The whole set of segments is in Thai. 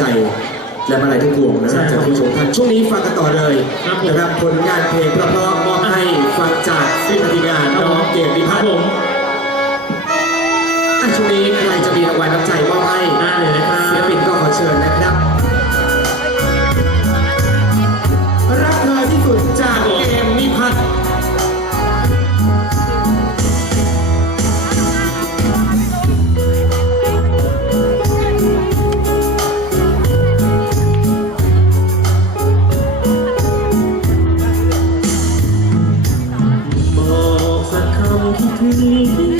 ใจและมาลัยทุกพวงนะครับจากผู้ชมท่านช่วงนี้ฟังกันต่อเลยครับผมนะครับผลงานเพลงเพราะๆมอบให้ฟังจากศิลปินงานน้องเกมพิคพัรับฒน์ผมอะช่วงนี้ใครจะมีรางวัลน้ำใจมอบให้ำ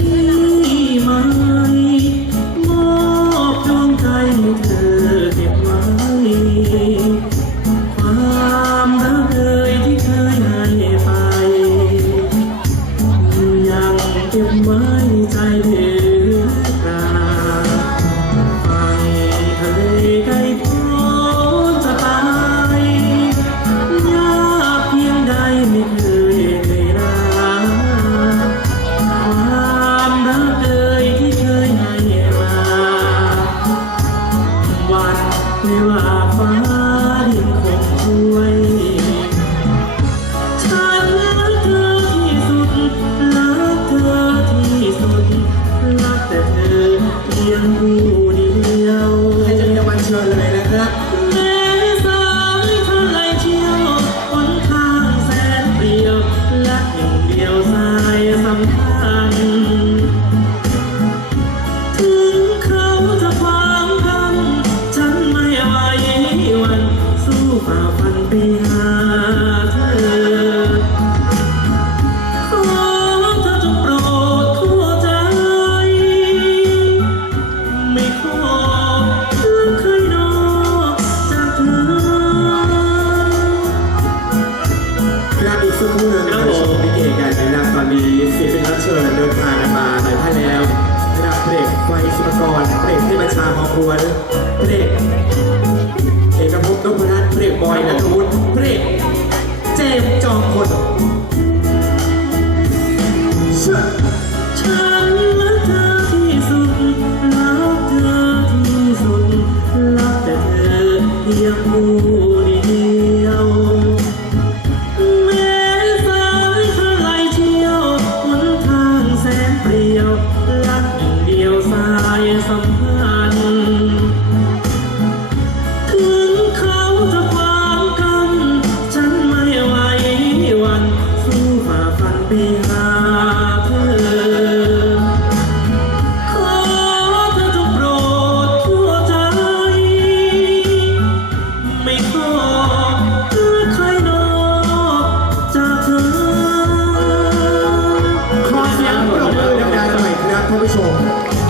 ไม่ว่าฟ้าดินคงช่วย ฉันรักเธอที่สุด รักเธอที่สุด รักแต่เธอเพียงผู้เดียวใครจะมีรางวัลเชิญเลยนะครับ แม้สายทะเลเชี่ยวหนทางแสนเปลี่ยวและหนึ่งเดียวสายสำคัญถึ บัญชาของครวนเพลงเอกภพน 谢